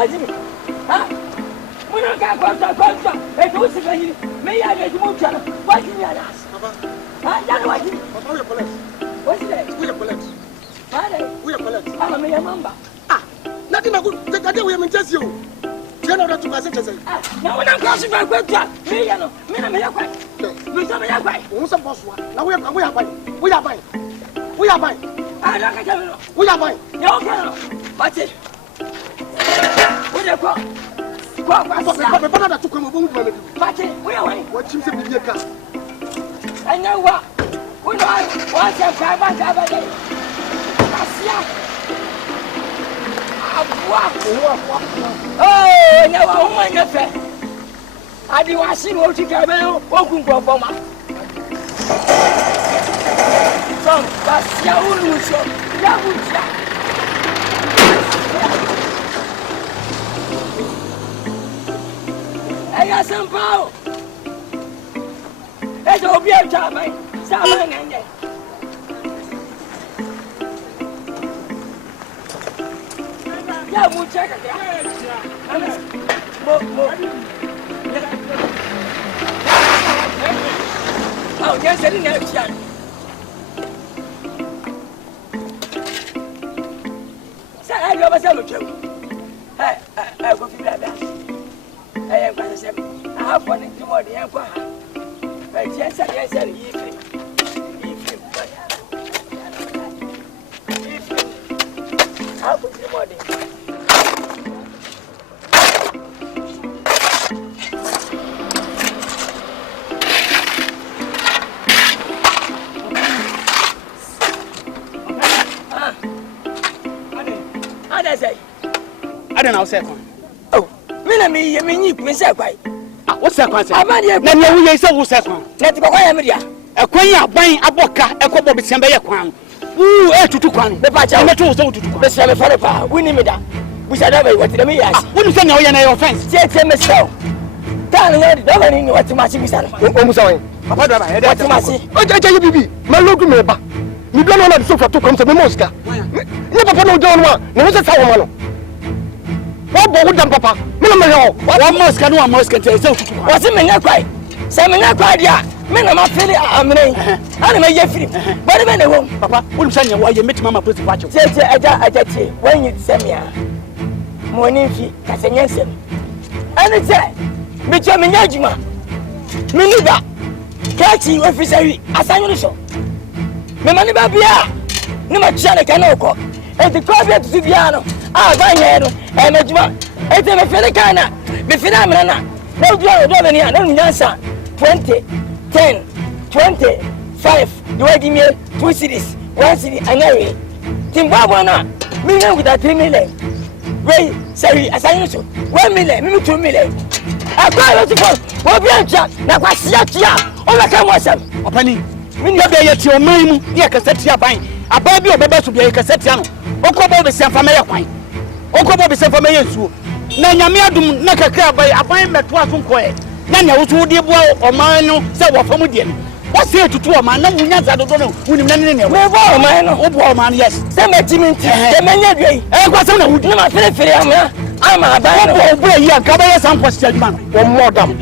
Imagine. Huh? We don't get contra. It was a lady. May I get more channel? Why didn't you ask? Papa, what is your police? What's it? We are police. We are police. I'm a member. Nothing good. That we are just you. General to my sister. Now when I'm crossing my way, me, I'm quite. We don't quite. Who's a boss one? Now we are buying. We are buying. We are buying. I don't know. We are buying. Okay. What's it? What do you call? What you say? I know what. We know what's your private day. Oh, no, woman, I do want to see what you can do. Welcome to Obama. From Basia Uluso, Yabuja. I got some power. It's all be a job, Salmon and it. Yeah, we'll check it. Oh, yes, I didn't have a chance. Say, I got myself a joke. I will be that. I am going to say, I have one into more the empire. But yes, I said, evening. How put your body? I say, I don't know, second. Oh, me, you say, what's that? I'm here. Then you say, what's that? Let's go. I am here. A queen, buying a boca, a couple of December. Ooh, to Kwan. The Pacha, I'm told to the Sally Farapa. We need that. We shall never what to me. What you say now, your offense? Say, myself. Darling, I don't know what to match me. I'm sorry. Papa, what to match? What I tell you, baby, my local member. You don't know that sofa to come to the Mosca. Never know, don't want. No, that's how one. What about them, Papa? No, what Mosca, no Mosca, what's in my cry? Seminar cried, yeah. Men are not feeling I'm a Jeffrey. But a minute, Papa, wouldn't send you why you met Mamma Pussy Pacho. I just say, when you send me a morning fee, as a Yansen. And it's that, but you're a Yajima. Minida, catching officer, as I know. My money, Babia, no much China can go. And the coffee to Siviano, Bayano, and Majima, and then a Felicana, the phenomena. No, no answer. 20, 10, 25. You are giving me 2 cities, 1 city, and every. Zimbabwe, million with that 3 million. Ray, sorry, as I used to 1 million, maybe 2 million. I call it for what be a jack, now what's Yatia, all I can watch them. Opening, when you are at your name, you can set your buying. A baby or baby to be a cassette. Okobo be sent from my wine. Okobo be sent from my issue. Nanyamia Naka crab by a fine Metwasum Quay. Nanya was would you or mine, say what from within. What's here to 2 a man? No, I don't know. Wouldn't man, oh, man, yes. Send me Timmy, the many I was on a wood. I'm a bad boy. You are covered some question, man. One more dumb.